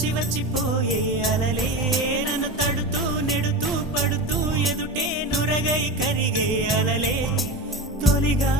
వచ్చి వచ్చిపోయే అలలే నన్ను తడుతూ నెడుతూ పడుతూ ఎదుటే నురగై కరిగే అలలే తొలిగా